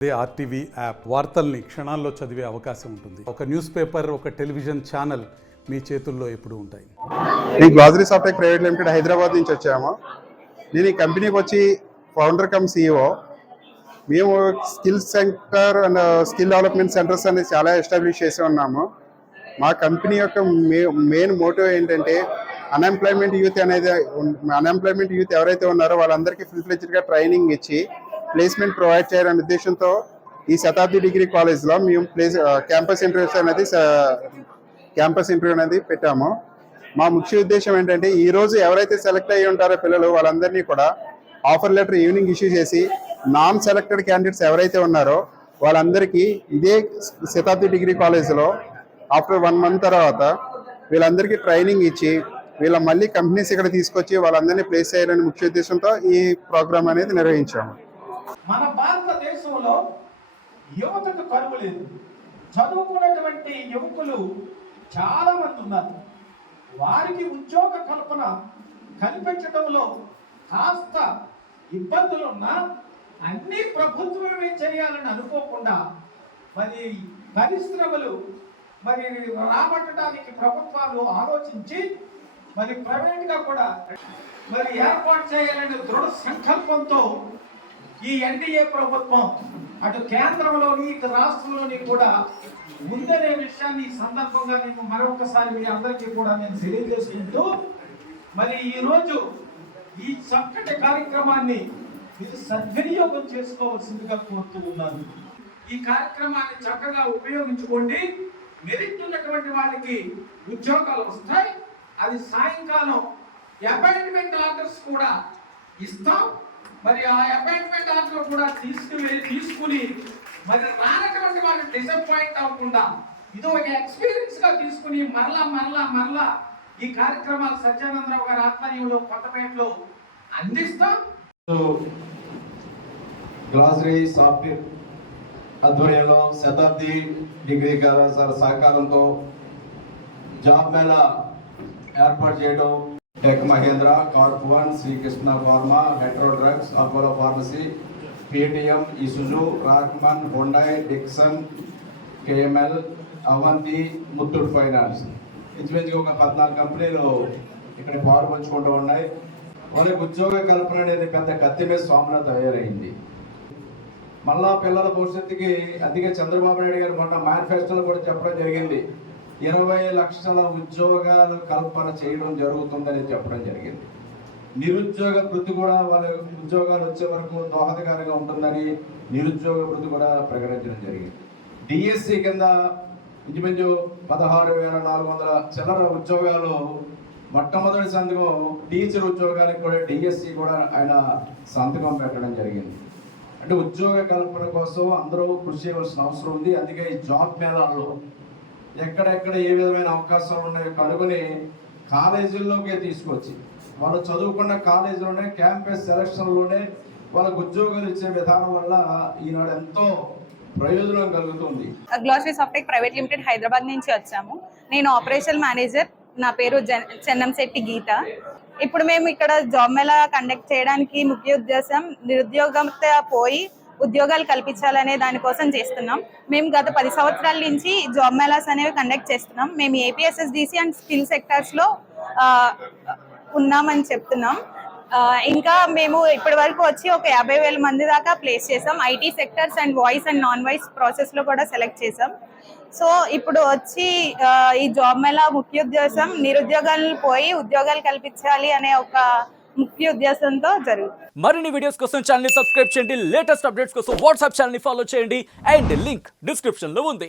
RTV app వార్తల్ని క్షణాల్లో చదివే అవకాశం ఉంటుంది. ఒక న్యూస్ పేపర్, ఒక టెలివిజన్ ఛానల్ మీ చేతుల్లో ఎప్పుడూ ఉంటాయి. ఈ glossary software private limited Hyderabad నుంచి వచ్చాము. నేను ఈ కంపెనీకి వచ్చి ఫౌండర్ కమ్ CEO. మేము skill centre and skill development centres అనేది చాలా ఎస్టాబ్లిష్ చేసి ఉన్నాము. మా కంపెనీ యొక్క మెయిన్ మోటివ్ ఏంటంటే అన్ఎంప్లాయ్మెంట్ యూత్ ఎవరైతే ఉన్నారో వాళ్ళందరికీ ఫుల్ ఫ్లెడ్జ్డ్గా ట్రైనింగ్ ఇచ్చి ప్లేస్మెంట్ ప్రొవైడ్ చేయాలనే ఉద్దేశంతో ఈ శతాబ్ది డిగ్రీ కాలేజ్లో మేము క్యాంపస్ ఇంటర్వ్యూ అనేది పెట్టాము. మా ముఖ్య ఉద్దేశం ఏంటంటే ఈరోజు ఎవరైతే సెలెక్ట్ అయ్యి ఉంటారో పిల్లలు వాళ్ళందరినీ కూడా ఆఫర్ లెటర్ ఈవినింగ్ ఇష్యూ చేసి నాన్ సెలెక్టెడ్ క్యాండిడేట్స్ ఎవరైతే ఉన్నారో వాళ్ళందరికీ ఇదే శతాబ్ది డిగ్రీ కాలేజ్లో ఆఫ్టర్ 1 month తర్వాత వీళ్ళందరికీ ట్రైనింగ్ ఇచ్చి వీళ్ళ మళ్ళీ కంపెనీస్ ఇక్కడ తీసుకొచ్చి వాళ్ళందరినీ ప్లేస్ చేయాలనే ముఖ్య ఉద్దేశంతో ఈ ప్రోగ్రామ్ అనేది నిర్వహించాము. మన భారతదేశంలో యువతకు కరువు లేదు. చదువుకున్నటువంటి యువకులు చాలా మంది ఉన్నారు. వారికి ఉద్యోగ కల్పన కల్పించడంలో కాస్త ఇబ్బందులున్నా అన్ని ప్రభుత్వమే చేయాలని అనుకోకుండా మరి పరిశ్రమలు మరి రాబట్టడానికి ప్రభుత్వాలు ఆలోచించి మరి ప్రైవేట్గా కూడా మరి ఏర్పాటు చేయాలనే దృఢ సంకల్పంతో ఈ ఎన్డీఏ ప్రభుత్వం అటు కేంద్రంలోని ఇటు రాష్ట్రంలోని కూడా ఉందనే విషయాన్ని ఈ సందర్భంగా నేను మరొకసారి మీ అందరికీ కూడా నేను తెలియజేసుకుంటూ మరి ఈరోజు ఈ చక్కటి కార్యక్రమాన్ని మీరు సద్వినియోగం చేసుకోవాల్సిందిగా కోరుతూ ఉన్నాను. ఈ కార్యక్రమాన్ని చక్కగా ఉపయోగించుకోండి. మెరిట్ ఉన్నటువంటి వాళ్ళకి ఉద్యోగాలు వస్తాయి. అది సాయంకాలం అపాయింట్మెంట్ ఆర్డర్స్ కూడా ఇస్తాం. మరి ఆ అపాయింట్మెంట్ ఆర్డర్ కూడా తీసుకుని మరి రానటువంటి వాళ్ళు డిసప్పాయింట్ అవ్వకుండా ఇది ఒక ఎక్స్పీరియన్స్ గా తీసుకుని మరలా ఈ కార్యక్రమాలు సత్యానందరావు గారి ఆధ్వర్యంలో కొత్తపేటలో అందిస్తాం. గ్లాసరీ సాఫ్ట్వేర్ ఆధ్వర్యంలో శతాబ్ది డిగ్రీ కళాశాల సహకారంతో జాబ్ మేళా ఏర్పాటు చేయడం టెక్ మహేంద్ర, కార్ప్1, Srikrishna pharma, metro drugs, Apollo pharmacy, Paytm, Isuzu, Rockman, Hyundai, Dixon, KML, Avanti, Muthoot finance ఇంచుమించుగా ఒక 14 కంపెనీలు ఇక్కడ పాల్పంచుకుంటూ ఉన్నాయి. వాళ్ళకి ఉద్యోగ కల్పన అనేది పెద్ద కత్తి మీద స్వామిలా తయారైంది. మళ్ళా పిల్లల భవిష్యత్తుకి అందుకే చంద్రబాబు నాయుడు గారు మొన్న మేనిఫెస్టోలో కూడా చెప్పడం జరిగింది. 20 లక్షల ఉద్యోగాలు కల్పన చేయడం జరుగుతుందని చెప్పడం జరిగింది. నిరుద్యోగ వృత్తి కూడా వాళ్ళ ఉద్యోగాలు వచ్చే వరకు దోహదకారంగా ఉంటుందని నిరుద్యోగ వృత్తి కూడా ప్రకటించడం జరిగింది. డిఎస్సి కింద ఇంచుమించు 16,400 చిల్లర ఉద్యోగాలు మొట్టమొదటి సంతకం టీచర్ ఉద్యోగాలకు కూడా డిఎస్సి కూడా ఆయన సంతకం పెట్టడం జరిగింది. అంటే ఉద్యోగ కల్పన కోసం అందరూ కృషి చేయవలసిన అవసరం ఉంది. అందుకే ఈ జాబ్ మేళాల్లో ఎక్కడెక్కడ ఏ విధమైన అవకాశాలు ఉన్నాయో కనుగొని కాలేజీల్లోకే తీసుకొచ్చి వాళ్ళు చదువుకున్న కాలేజీలోనే క్యాంపస్ సెలక్షన్లోనే వాళ్ళకు ఉద్యోగాలు ఇచ్చే విధానం వల్ల ఈనాడు ఎంతో ప్రయోజనం కలుగుతుంది. Glossary software private limited Hyderabad నుంచి వచ్చాము. నేను ఆపరేషన్ మేనేజర్. నా పేరు చెన్నంశెట్టి గీత. ఇప్పుడు మేము ఇక్కడ జాబ్ మేళా కండక్ట్ చేయడానికి ముఖ్య ఉద్దేశం నిరుద్యోగంతో పోయి ఉద్యోగాలు కల్పించాలనే దానికోసం చేస్తున్నాం. మేము గత 10 సంవత్సరాల నుంచి జాబ్ మేళాస్ అనేవి కండక్ట్ చేస్తున్నాం. మేము APSSDC అండ్ స్కిల్ సెక్టర్స్లో ఉన్నామని చెప్తున్నాం. ఇంకా మేము ఇప్పటి వరకు వచ్చి ఒక 50,000 మంది దాకా ప్లేస్ చేసాం. IT sectors and voice and non voice ప్రాసెస్లో కూడా సెలెక్ట్ చేసాం. సో ఇప్పుడు వచ్చి ఈ జాబ్ మేళా ముఖ్య ఉద్దేశం నిరుద్యోగాలను పోయి ఉద్యోగాలు కల్పించాలి అనే ఒక ముఖ్య ఉద్దేశంతో జరుగుతుంది. మరిన్ని వీడియోస్ కోసం ఛానల్ ని సబ్స్క్రైబ్ చేయండి. లేటెస్ట్ అప్డేట్స్ కోసం వాట్సాప్ ఛానల్ ని ఫాలో చేయండి. అండ్ లింక్ డిస్క్రిప్షన్ లో ఉంది.